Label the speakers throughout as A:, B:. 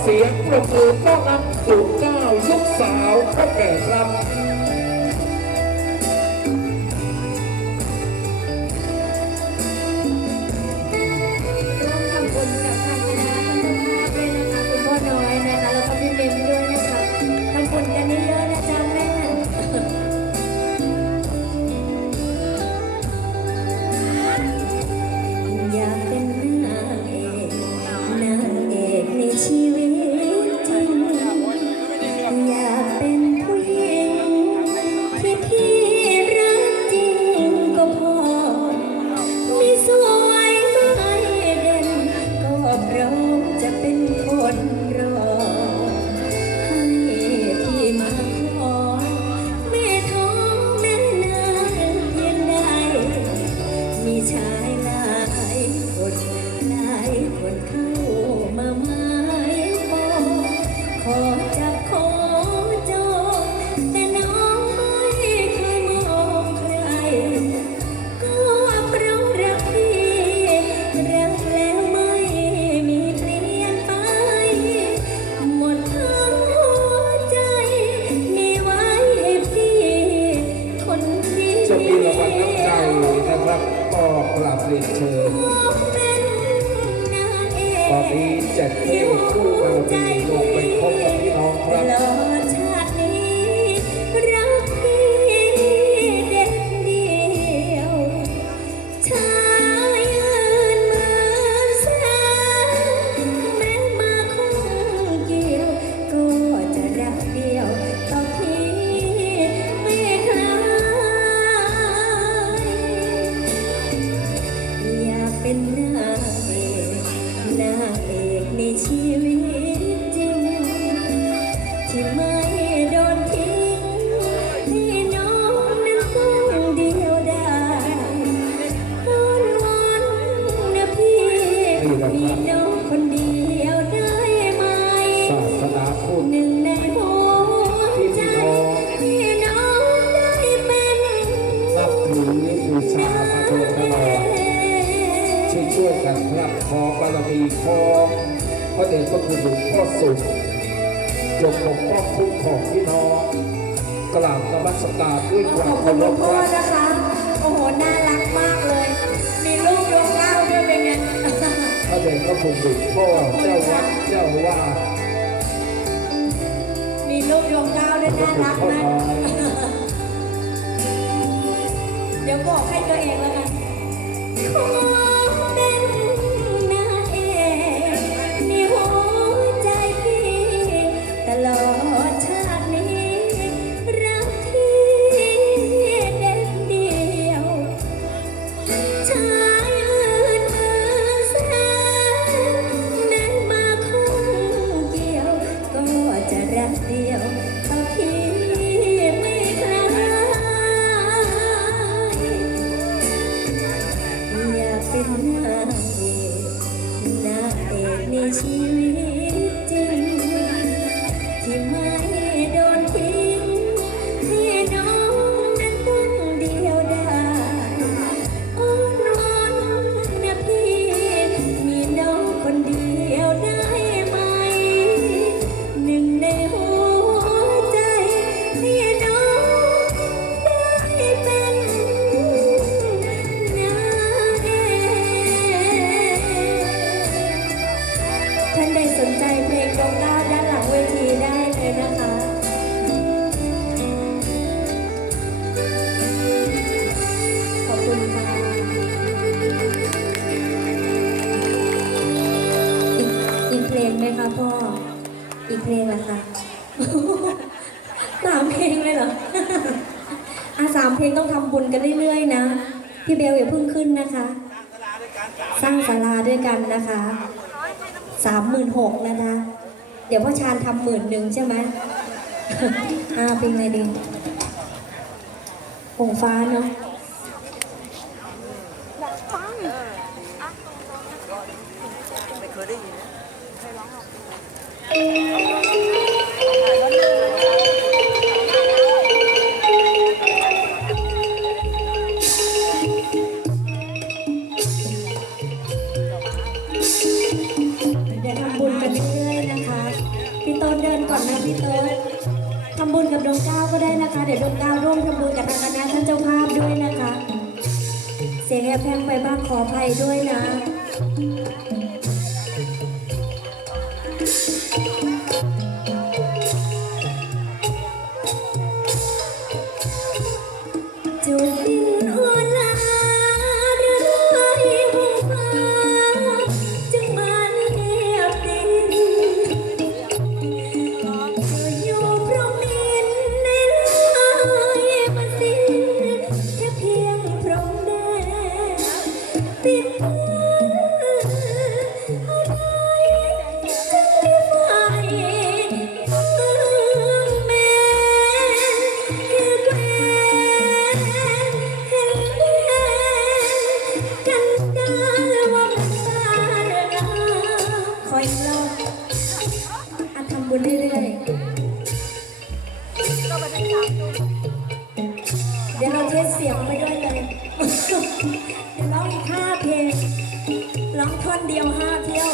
A: เสียงปรบมือต้อนรับสู่เก้าลูกสาวพ่าแก่ครับ
B: จัดเพลงคู่
A: บานนี้ลงไปพบกับพี่น้องครับ
B: นี้อุชาพระเทว
A: ตลอดช่วยช่วยกันรับขอบารมีของพระเดชพระคุณหลวงพ่อสุขจงปกพ่องทุกของพี่น้องกล่าวนมัสการด้วยความอ
B: บ
A: เคุ
B: ณหลวงพ่อ
A: รั
B: นะคะ โอ้โห น่ารักมากเลย มีลูกยกเล่าด้วยเป็นไง
A: พระเดชพระคุณหลวงพ่อเจ้าวัดเจ้าว่า
B: มีลูกยงเก้าด้วยน่ารักมาก เดี๋ยวบอกให้ตัวเองแล้วกัน ยนะ พี่เบลอย่าเพิ่งขึ้นนะคะ สร้างศาลาด้วยกันนะคะสามหมื่นหกนะคะ เดี๋ยวพ่อชาญทำหมื่นหนึ่งใช่ไหมอ่าเป็นไงดีหงฟ้าเนาะไม่เคยได้ยินเคยำบุญกับดวงก้าวก็ได้นะคะ เดี๋ยวดวงก้าวร่วมทำบุญกับทางคณะท่านเจ้าภาพด้วยนะคะ เสียงแอบแพงไปบ้างขออภัยด้วยนะ เดี๋ยวเราเทสเสียงไปด้วยเลยเดี๋ยวร้องอีกห้าเพลงร้องท่อนเดียวห้าเที่ยว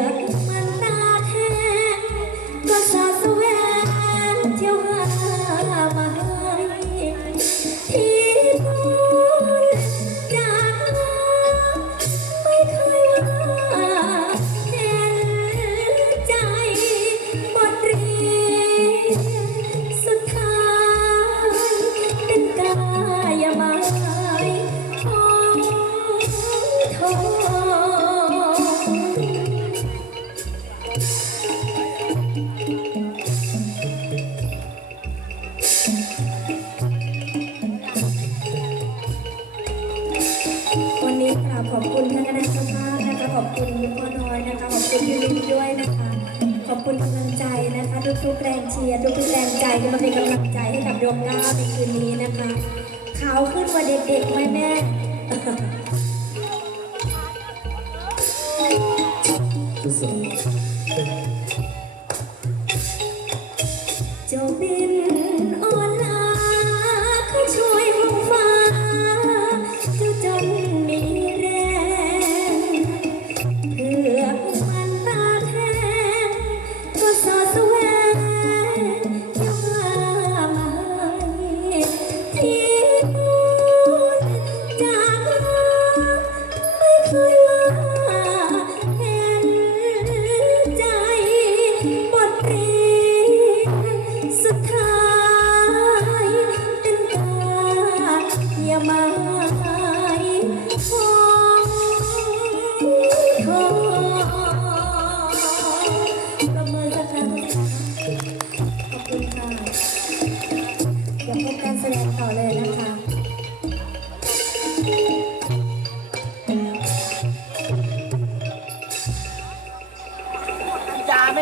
B: น ขอบคุณท่านคณะเจ้าภาพนะคะขอบคุณคุณพ่อน้อยนะคะขอบคุณพี่ลินด้วยนะคะ ขอบคุณกำลังใจนะคะทุกๆแรงเชียร์ทุกๆแรงใจที่มาเป็นกำลังใจให้กับดวงก้าวในคืนนี้นะคะขาวขึ้นกว่าเด็กๆไหมแม่